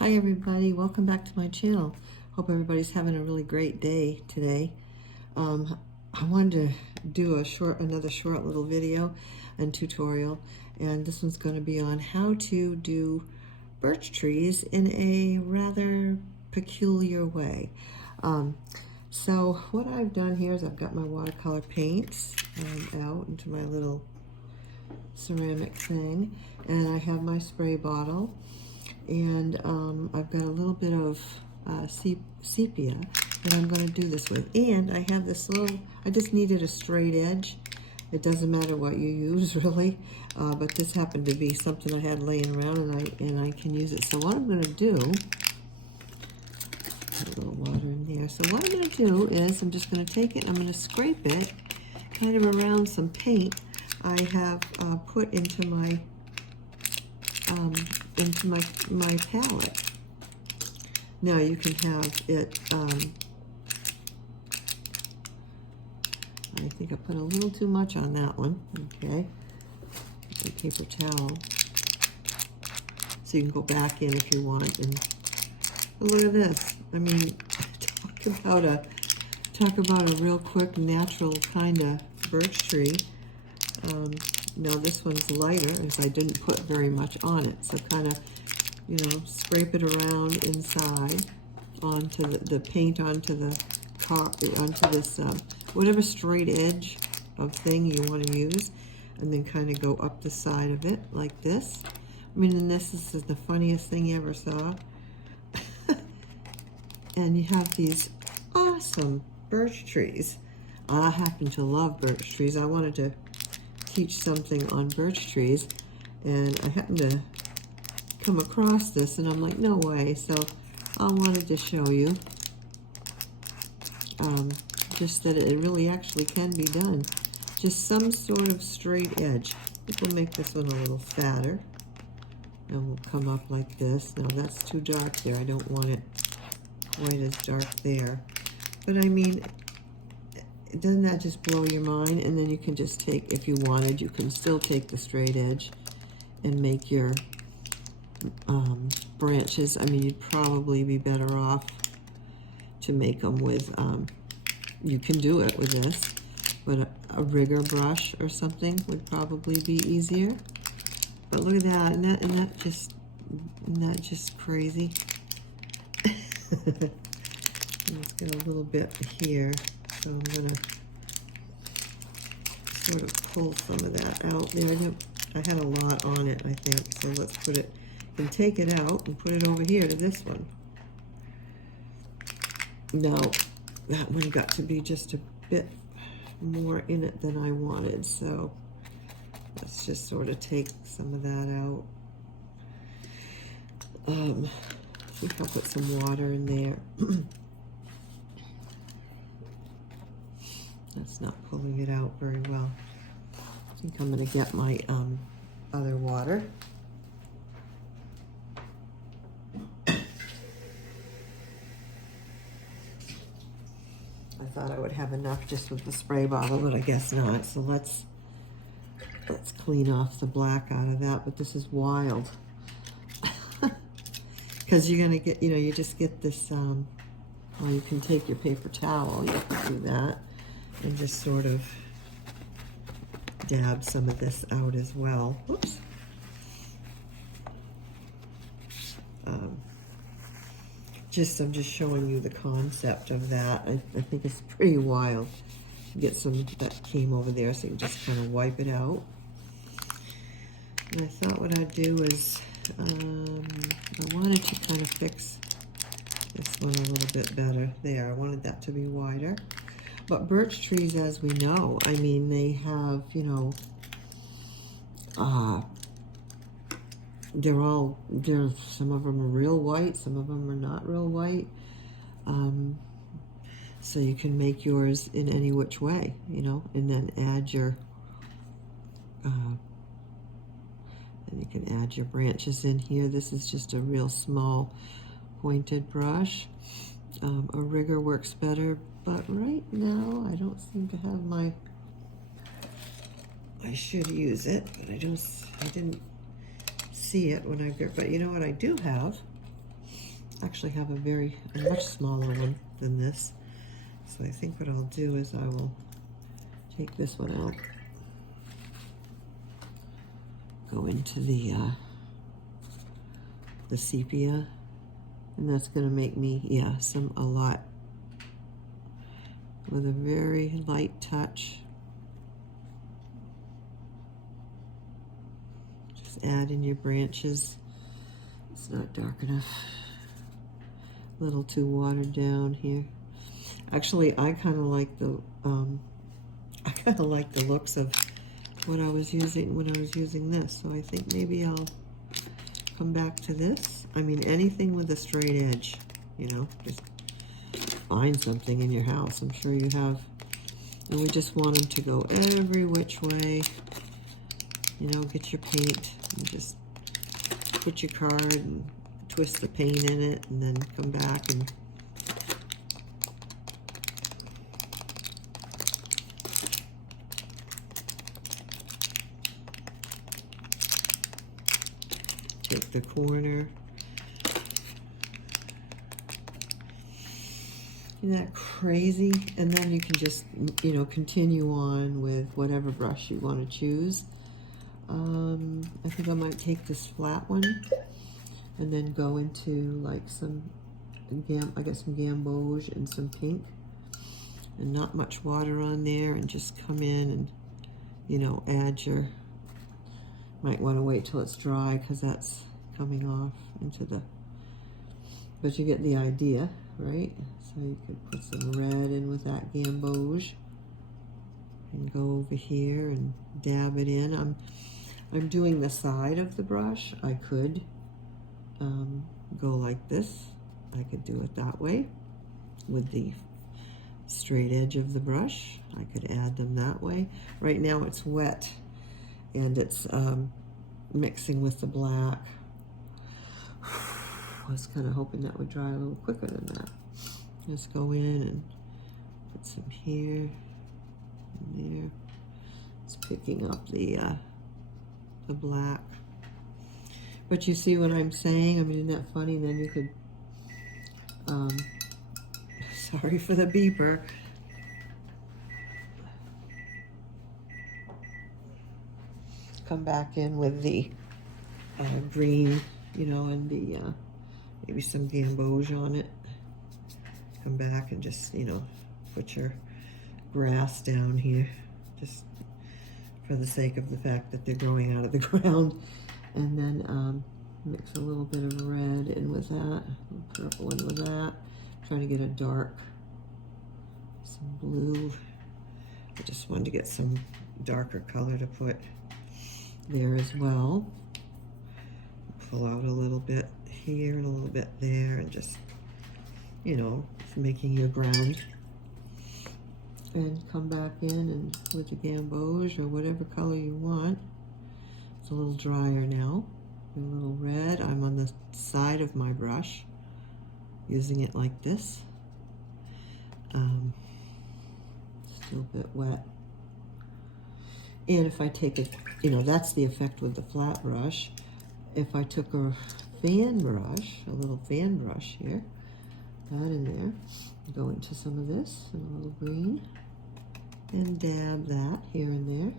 Hi everybody, welcome back to my channel. Hope everybody's having a really great day today. I wanted to do another short little video and tutorial, and this one's going to be on how to do birch trees in a rather peculiar way. So what I've done here is I've got my watercolor paints out into my little ceramic thing, and I have my spray bottle. And I've got a little bit of sepia that I'm going to do this with. And I have this I just needed a straight edge. It doesn't matter what you use, really. But this happened to be something I had laying around, and I can use it. So what I'm going to do, put a little water in there. So what I'm going to do is I'm just going to take it, I'm going to scrape it kind of around some paint I have put into my palette. Now you can have it, I think I put a little too much on that one, okay, a paper towel, so you can go back in if you want. And look at this, I mean, talk about a real quick natural kind of birch tree. Now this one's lighter, as I didn't put very much on it, so kind of, you know, scrape it around inside onto the paint onto this whatever straight edge of thing you want to use, and then kind of go up the side of it like this. I mean, and this is the funniest thing you ever saw. And you have these awesome birch trees. I happen to love birch trees. I wanted to teach something on birch trees, and I happened to come across this, and I'm like, no way. So I wanted to show you just that it really actually can be done. Just some sort of straight edge. I think we'll make this one a little fatter, and we'll come up like this. Now that's too dark there. I don't want it quite as dark there. But I mean, doesn't that just blow your mind? And then you can just take, if you wanted, you can still take the straight edge and make your branches. I mean, you'd probably be better off to make them with, you can do it with this, but a rigger brush or something would probably be easier. But look at that, isn't that just crazy? Let's get a little bit here. So I'm going to sort of pull some of that out there. I had a lot on it, I think. So let's put it, and take it out and put it over here to this one. Now, that one got to be just a bit more in it than I wanted. So let's just sort of take some of that out. I think I'll put some water in there. That's not pulling it out very well. I think I'm going to get my other water. I thought I would have enough just with the spray bottle, but I guess not. So let's clean off the black out of that. But this is wild. Because you're going to get, you know, you just get this, well, you can take your paper towel, you can do that, and just sort of dab some of this out as well. Oops. I'm just showing you the concept of that. I think it's pretty wild. Get some that came over there, so you can just kind of wipe it out. And I thought what I'd do is, I wanted to kind of fix this one a little bit better. There, I wanted that to be wider. But birch trees, as we know, I mean, they have, you know, some of them are real white, some of them are not real white. So you can make yours in any which way, you know, and then add your, and you can add your branches in here. This is just a real small pointed brush. A rigger works better, but right now I don't seem to have my, I should use it, but I didn't see it when I, but you know what I do have actually have a much smaller one than this. So I think what I'll do is I will take this one out, go into the sepia, and that's going to make me, yeah, a lot with a very light touch. Just add in your branches. It's not dark enough. A little too watered down here. Actually, I kind of like the looks of what I was using when I was using this. So I think maybe I'll come back to this. I mean, anything with a straight edge, you know, just find something in your house. I'm sure you have. And we just want them to go every which way. You know, get your paint and just put your card and twist the paint in it, and then come back and take the corner. Isn't that crazy? And then you can just, you know, continue on with whatever brush you want to choose. I think I might take this flat one and then go into like some gamboge and some pink, and not much water on there, and just come in and, you know, add your, might want to wait till it's dry because that's coming off into the, but you get the idea, right? So you could put some red in with that gamboge and go over here and dab it in. I'm doing the side of the brush. I could go like this. I could do it that way with the straight edge of the brush. I could add them that way. Right now it's wet and it's mixing with the black. I was kind of hoping that would dry a little quicker than that. Just go in and put some here and there. It's picking up the black. But you see what I'm saying? I mean, isn't that funny? And then you could, sorry for the beeper. Come back in with the green, you know, and the maybe some gamboge on it. Come back and just, you know, put your grass down here, just for the sake of the fact that they're growing out of the ground. And then mix a little bit of red in with that, purple in with that. Trying to get a dark, some blue. I just wanted to get some darker color to put there as well. Pull out a little bit here and a little bit there, and just, you know, making your ground. And come back in and with the gamboge or whatever color you want. It's a little drier now. A little red. I'm on the side of my brush, using it like this. Still a bit wet. And if I take it, you know, that's the effect with the flat brush. If I took a fan brush, a little fan brush here, that in there, go into some of this and a little green, and dab that here and there.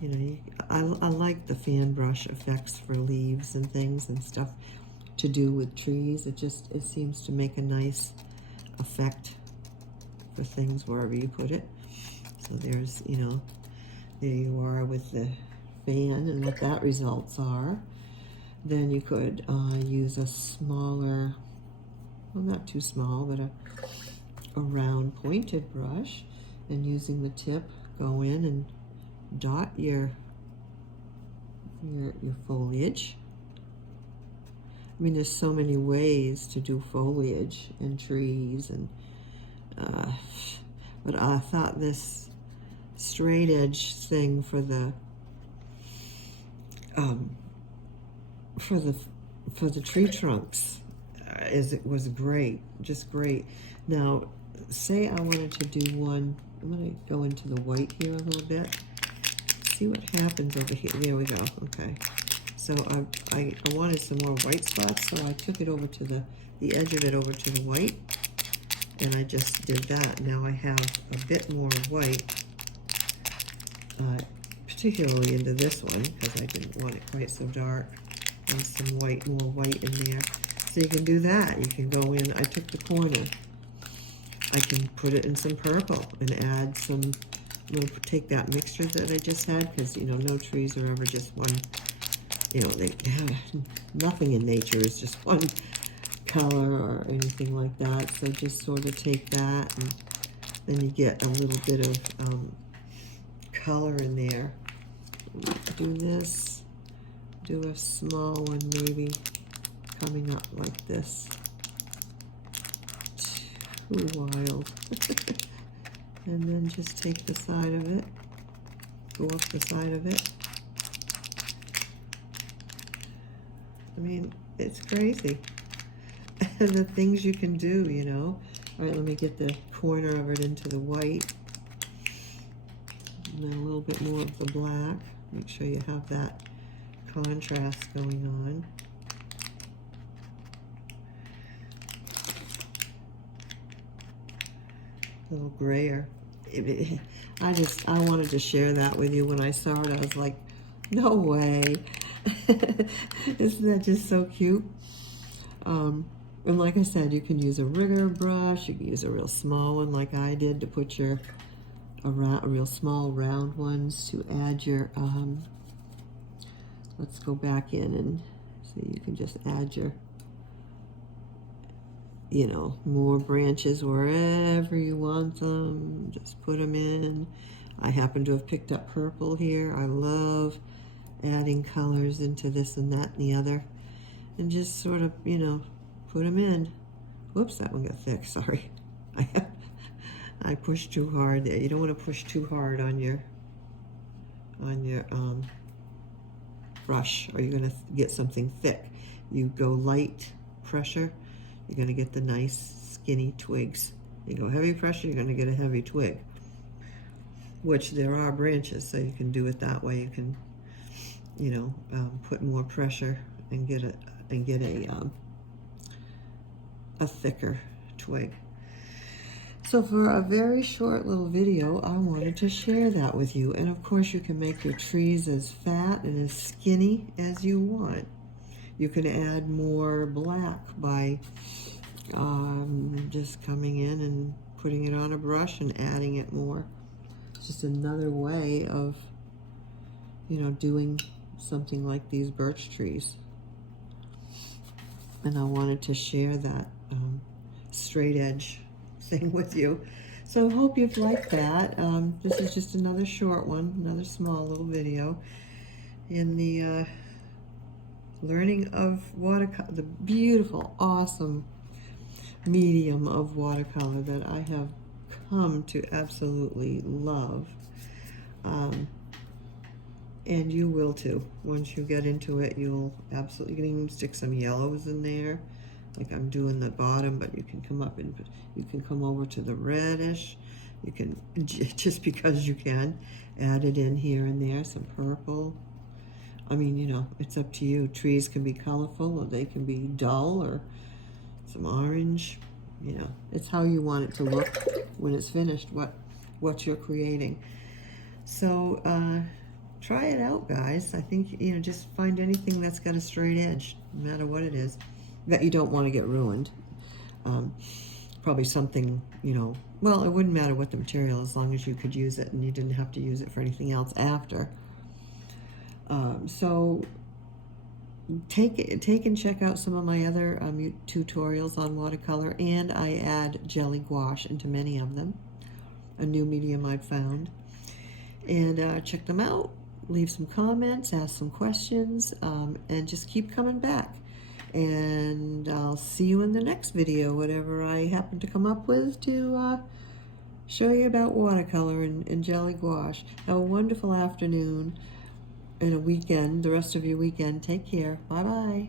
You know, I like the fan brush effects for leaves and things and stuff to do with trees. It seems to make a nice effect for things wherever you put it. So there's, you know, there you are with the fan and what that results are. Then you could use a smaller, well, not too small, but a round pointed brush, and using the tip, go in and dot your foliage. I mean, there's so many ways to do foliage and trees, and but I thought this straight edge thing for the tree trunks was great, just great. Now, say I wanted to do one. I'm going to go into the white here a little bit. See what happens over here. There we go. Okay. So I wanted some more white spots, so I took it over to the edge of it over to the white, and I just did that. Now I have a bit more white, particularly into this one, because I didn't want it quite so dark, and some white, more white in there. So you can do that. You can go in, I took the corner, I can put it in some purple and add some, I'm going to take that mixture that I just had, because, you know, no trees are ever just one, you know, they have nothing in nature is just one color or anything like that. So just sort of take that, and then you get a little bit of color in there. Do this, do a small one maybe coming up like this. Too wild. And then just take the side of it, go up the side of it. I mean, it's crazy. The things you can do, you know. All right, let me get the corner of it into the white. And then a little bit more of the black. Make sure you have that contrast going on. A little grayer. I wanted to share that with you. When I saw it, I was like, no way. Isn't that just so cute? And like I said, you can use a rigger brush, you can use a real small one like I did to put your a real small round ones to add your let's go back in and see, you can just add your, you know, more branches wherever you want them. Just put them in. I happen to have picked up purple here. I love adding colors into this and that and the other, and just sort of, you know, put them in. Whoops, that one got thick, sorry. I pushed too hard there. You don't want to push too hard on your brush, or you're going to get something thick. You go light pressure, you're going to get the nice skinny twigs. You go heavy pressure, you're going to get a heavy twig, which there are branches, so you can do it that way. You can, you know, put more pressure and get a thicker twig. So for a very short little video, I wanted to share that with you. And of course, you can make your trees as fat and as skinny as you want. You can add more black by just coming in and putting it on a brush and adding it more. It's just another way of, you know, doing something like these birch trees. And I wanted to share that straight edge thing with you. So I hope you've liked that. This is just another short one, another small little video in the learning of watercolor, the beautiful, awesome medium of watercolor that I have come to absolutely love. And you will too. Once you get into it, you'll absolutely, you can even stick some yellows in there, like I'm doing the bottom, but you can come up and you can come over to the reddish. You can, just because you can, add it in here and there, some purple. I mean, you know, it's up to you. Trees can be colorful, or they can be dull, or some orange. You know, it's how you want it to look when it's finished, what you're creating. So try it out, guys. I think, you know, just find anything that's got a straight edge, no matter what it is, that you don't want to get ruined. Probably something, you know, well, it wouldn't matter what the material, as long as you could use it and you didn't have to use it for anything else after. So take and check out some of my other tutorials on watercolor, and I add jelly gouache into many of them, a new medium I've found. And check them out, leave some comments, ask some questions, and just keep coming back. And I'll see you in the next video, whatever I happen to come up with to show you about watercolor and jelly gouache. Have a wonderful afternoon and a weekend, the rest of your weekend. Take care. Bye-bye.